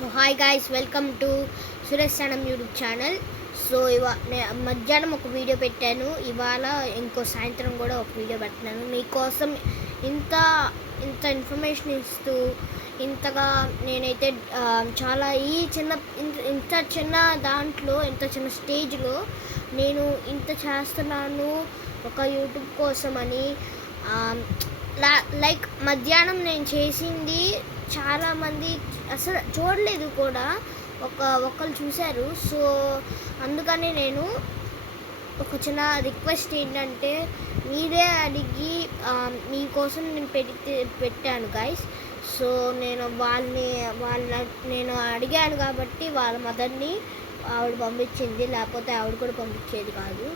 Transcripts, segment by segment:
So hi guys, welcome to Suresh Sanam YouTube channel. So మధ్యాహ్నం ఒక video పెట్టాను, ఇవాళ ఇంకో సాయంత్రం కూడా ఒక వీడియో పెట్టినాను మీకోసం. ఇంత ఇంత ఇన్ఫర్మేషన్ ఇస్తూ ఇంతగా నేనైతే చాలా ఇంత చిన్న దాంట్లో, ఇంత చిన్న స్టేజ్లో నేను ఇంత చేస్తున్నాను ఒక యూట్యూబ్ కోసం అని. లైక్ మధ్యాహ్నం నేను చేసింది చాలామంది అసలు చూడలేదు కూడా, ఒకళ్ళు చూశారు. సో అందుకని నేను ఒక చిన్న రిక్వెస్ట్ ఏంటంటే, మీరే అడిగి మీకోసం నేను పెట్టాను గైస్. సో నేను అడిగాను కాబట్టి వాళ్ళ మదర్ని ఆవిడ పంపించింది, లేకపోతే ఆవిడ కూడా పంపించేది కాదు.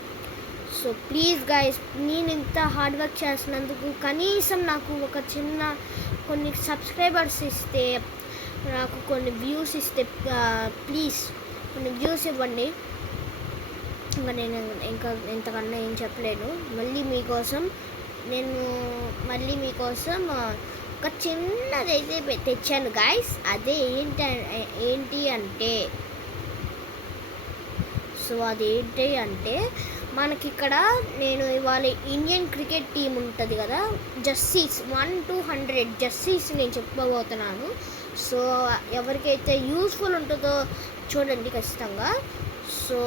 సో ప్లీజ్ గైస్, నేను ఇంత హార్డ్ వర్క్ చేసినందుకు కనీసం నాకు కొన్ని సబ్స్క్రైబర్స్ ఇస్తే, నాకు కొన్ని వ్యూస్ ఇస్తే, ప్లీజ్ కొన్ని వ్యూస్ ఇవ్వండి. నేను ఇంతకన్నా ఏం చెప్పలేను. మళ్ళీ మీకోసం ఒక చిన్నదైతే తెచ్చాను గైస్. అదే ఏంటి అంటే మనకి ఇక్కడ నేను ఇవాళ ఇండియన్ క్రికెట్ టీం ఉంటుంది కదా, జెర్సీస్ 1 to 100 జెర్సీస్ నేను చెప్పబోతున్నాను. సో ఎవరికైతే యూస్ఫుల్ ఉంటుందో చూడండి ఖచ్చితంగా. So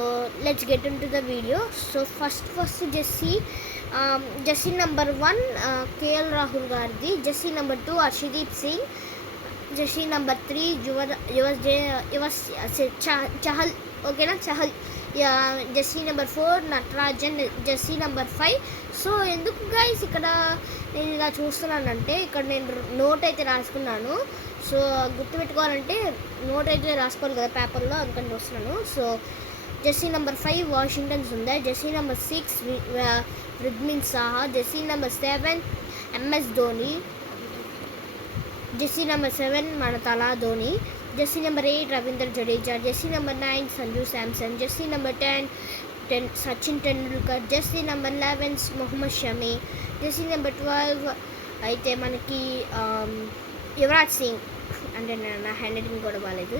let's get into the video. So first jersey number 1 KL Rahul గారిది, jersey number 2 Harshdeep Singh, jersey number 3 Yuvas Chahal, ఓకేనా, Chahal. Jersey number 4 Natarajan, jersey number 5. So ఎందుకు గైస్ ఇక్కడ నేను ఇలా చూస్తున్నానంటే, ఇక్కడ నేను నోట్ అయితే రాసుకున్నాను. సో గుర్తుపెట్టుకోవాలంటే నోట్ అయితే రాసుకోవాలి కదా పేపర్లో, అందుకని చూస్తున్నాను. So jersey number 5 Washington Sundar, jersey number 6 Wriddhiman Saha, jersey number 7 MS Dhoni, jersey number 7 మన Thala Dhoni, jersey number 8 Ravindra Jadeja, jersey number 9 Sanju Samson, jersey number 10 Sachin Tendulkar, jersey number 11 Mohammed Shami, jersey number 12 అయితే మనకి యువరాజ్ సింగ్, అంటే నా హ్యాండ్ రైటింగ్ కూడా బాగాలేదు,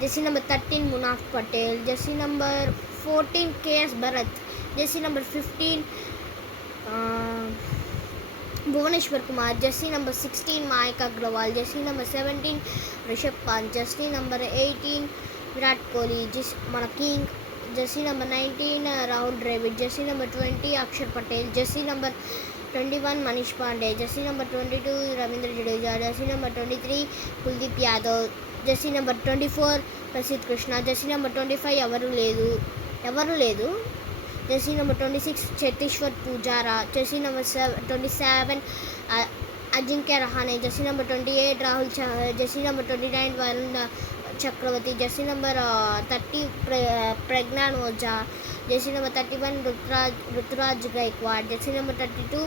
jersey number 13 Munaf Patel, jersey number 14 KS Bharat, jersey number 15 Bhuvneshwar Kumar, jersey number 16 Mayank Agarwal, jersey number 17 Rishabh Pant, jersey number 18 Virat Kohli, మన king, jersey number 19 Rahul Dravid, jersey number 20 Axar Patel, jersey number 21 Manish Pandey, jersey number 22 Ravindra Jadeja, jersey number 23 Kuldeep Yadav, jersey number 24 Prasidh Krishna, jersey number 25 ఎవరు లేదు, jersey number 26 Cheteshwar Pujara, jersey number 27 Ajinkya Rahane, jersey number 28 Rahul Chahar, jersey number 29 Varun Chakravarthy, jersey number 30 Pragyan Ojha, jersey number 31 Ruturaj Gaikwad, jersey number 32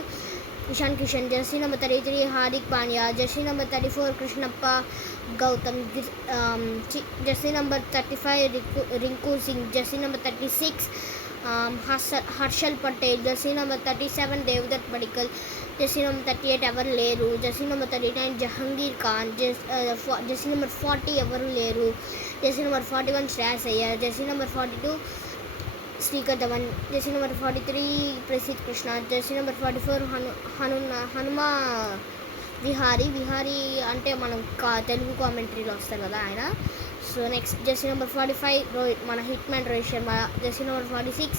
Ishan Kishan, jersey number 33 Hardik Pandya, jersey number 34 Krishnappa Gowtham, jersey number 35 Rinku Singh, jersey number 36 Harshal Patel, jersey number 37 Devdutt Padikkal, jersey number 38 ఎవరు లేరు, jersey number 39 Jahangir Khan, jersey number 40 ఎవరు లేరు, jersey number 41 Shreyas Iyer, Jersey number 42 Srikar Dhawan, Jersey number 43 Prasidh Krishna, jersey number 44 Hanuma Vihari అంటే మనం తెలుగు కామెంటరీలో వస్తారు కదా ఆయన. So next jersey number 45 మన hitman Rohit Sharma, jersey number 46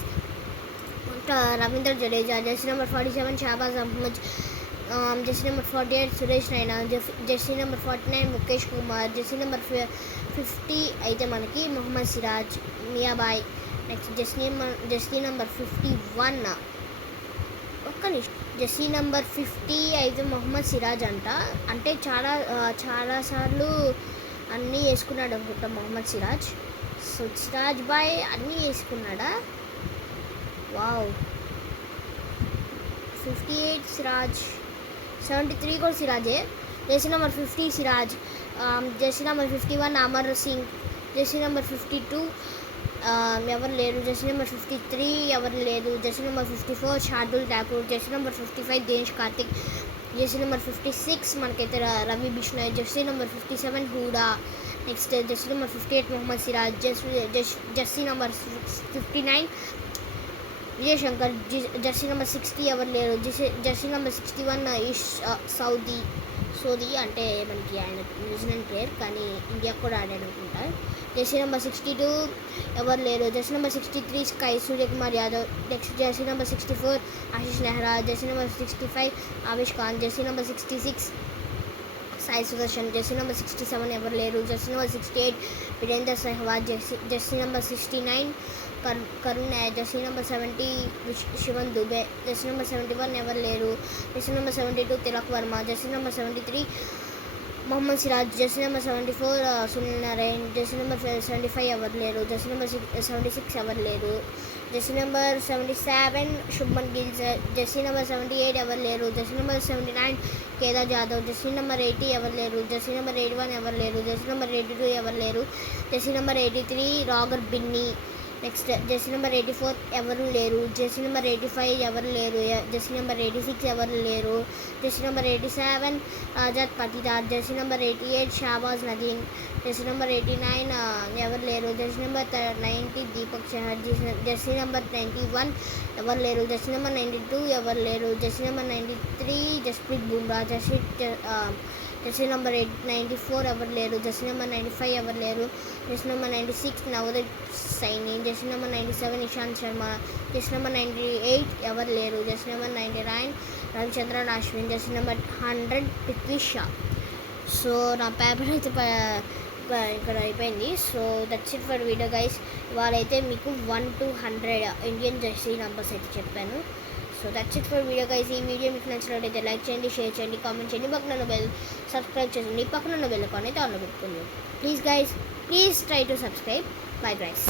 Ravindra Jadeja, jersey number 47 Shahbaz Ahmed, jersey number 48 Suresh Raina, jersey number 49 Mukesh Kumar, jersey number 50 అయితే మనకి Mohammed Siraj, Miyabhai. Next jersey number 51 ఒక్క నిమిషం, జెర్సీ నెంబర్ 50 అయితే మొహమ్మద్ సిరాజ్ అంట. అంటే చాలాసార్లు అన్నీ వేసుకున్నాడు అనుకుంటా మొహమ్మద్ సిరాజ్. సో సిరాజ్ బాయ్ అన్నీ వేసుకున్నాడా? వావ్. 58 సిరాజ్, 73 కూడా సిరాజే. Jersey number 50 Siraj, jersey number 51 Amar Singh, jersey number 52 ఎవరు లేరు, జెర్సీ నెంబర్ 53 ఎవరు లేరు, jersey number 54 Shardul Thakur, jersey number 55 Dinesh Karthik, jersey number 56 మనకైతే Ravi Bishnoi, jersey number 57 Hooda, next jersey number 58 Mohammed Siraj, jersey number 59 Vijay Shankar, jersey number 60 ఎవరు లేరు, జెర్సీ నెంబర్ 61 ఈష్ సోదీ అంటే మనకి ఆయన న్యూజిలాండ్ ప్లేయర్ కానీ ఇండియాకు కూడా ఆడాడు అనుకుంటా. జెర్సీ నెంబర్ 62 ఎవరు లేరు, jersey number 63 SKY Suryakumar Yadav, next jersey number 64 Ashish Nehra, jersey number 65 Avesh Khan, jersey number 66 Sai Sudharsan, jersey number 67 ఎవరు లేరు, jersey number 68 Virender Sehwag, jersey number 69 Karun Nair, jersey number 70 Shivam Dube, jersey number 71 ఎవరు లేరు, jersey number 72 Tilak Varma, jersey number 73 Mohammed Siraj, jersey number 74 Sunil Narine, jersey number 75 ఎవరు లేరు, జెర్సీ నెంబర్ 76 ఎవరు లేరు, jersey number 77 Shubman Gill, Jersey number 78 ఎవరు లేరు, jersey number 79 Kedar Jadhav, Jersey number 80 ఎవరు లేరు, జెర్సీ నెంబర్ 81 ఎవరు లేరు, జెర్సీ నెంబర్ 82 ఎవరు లేరు, jersey number 83 Roger Binny, next jersey number 84 ఎవరు లేరు, జెర్సీ నెంబర్ 85 ఎవరు లేరు, జెర్సీ నెంబర్ 86 ఎవరు లేరు, jersey number 87 Azad Patidar, Jersey number 88 Shahbaz Nadeem, Jersey number 89 ఎవరు లేరు, jersey number 90 Deepak Chahar, jersey number 91 ఎవరు లేరు, జెర్సీ నెంబర్ 92 ఎవరు లేరు, jersey number 93 Jasprit Bumrah, Jersey number 94 ఎవరు లేరు, జెర్సీ నెంబర్ 95 ఎవరు లేరు, jersey number 96 Navoday Saini, Jersey number 97 Ishant Sharma, jersey number 98 ఎవరు లేరు, jersey number 99 Ravichandran Ashwin, Jersey number 100 Prithvi Shah. So నా పేపర్ అయితే ఇక్కడ అయిపోయింది. So that's it for video guys. ఇవాళ అయితే మీకు 1 to 100 ఇండియన్ జెర్సీ నెంబర్స్ అయితే చెప్పాను. So that's it for video guys. ఈ వీడియో మీకు నచ్చినట్లయితే లైక్ చేయండి, షేర్ చేయండి, కామెంట్ చేయండి, పక్కన సబ్స్క్రైబ్ చేయండి, పక్కన బెల్ ఐకాన్ అయితే ఆన్లో పెట్టుకోండి. Please guys, please try to subscribe. Bye guys.